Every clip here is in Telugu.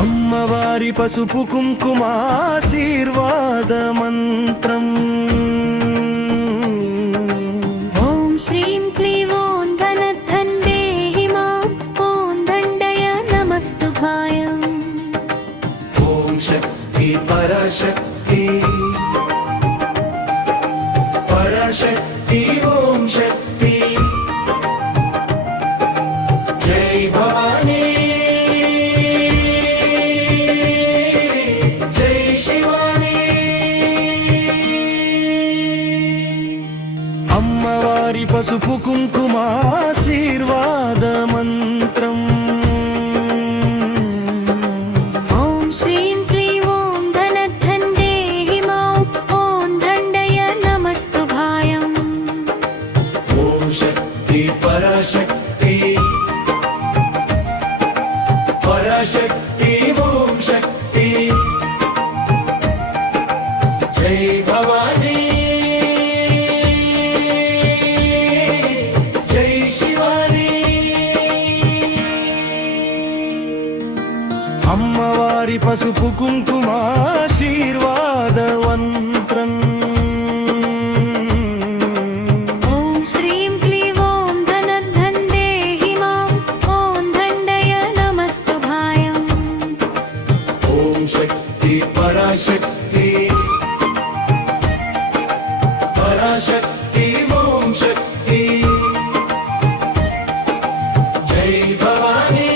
అమ్మవారి పసుపు కుంకుమ ఆశీర్వాద మంత్రం. ఓం శ్రీం క్లీం ఓం ధనధన్ దేహి మాం ఓం దండయ నమస్తుభాయం. ఓం శక్తి పరాశక్తి పరాశక్తి ఓం శక్తి జై భవానీ జై శివాని. అమ్మవారి పసుపు కుంకుమ ఆశీర్వాద మంత్రం. ఓం శ్రీం క్లీం ఓం ధనధన్ దేహి మాం ఓం దండయ నమస్తుభాయం. ఓం శక్తి పరాశక్తి పరాశక్తి ఓం శక్తి జై భవానీ జై శివాని. అమ్మవారి పసుపు కుంకుమ ఆశీర్వాద మంత్రం. ఓం శ్రీం క్లీం ఓం ధనధన్ దేహి మాం ఓం దండయ నమస్తుభాయం. ఓం శక్తి పరాశక్తి పరాశక్తి ఓం శక్తి జై భవానీ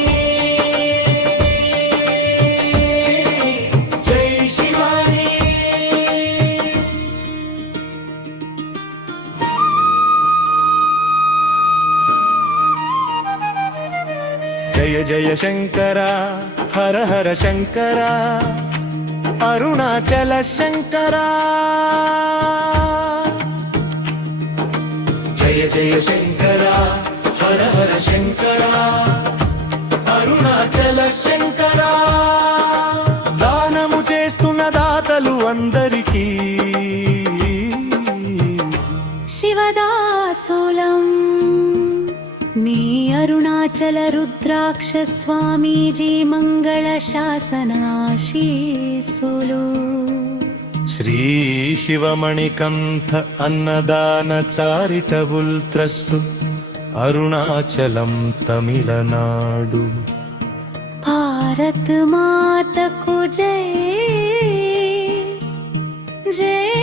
జై శివాని. జయ జయ శంకర హర హర శంకర అరుణాచల శంకర. జయ జయ శంకర హర హర శంకర అరుణాచల శంకర. దానము చేస్తున్న దాతలు అందరికీ శివదాసోలం మీ అరుణాచల రుద్రాక్ష స్వామీజీ మంగళ శాసనాశీసులు. శ్రీ శివమణికంఠ అన్నదాన చారిటబుల్ ట్రస్ట్ అరుణాచలం తమిళనాడు. భారత్ మాతకు జై జై.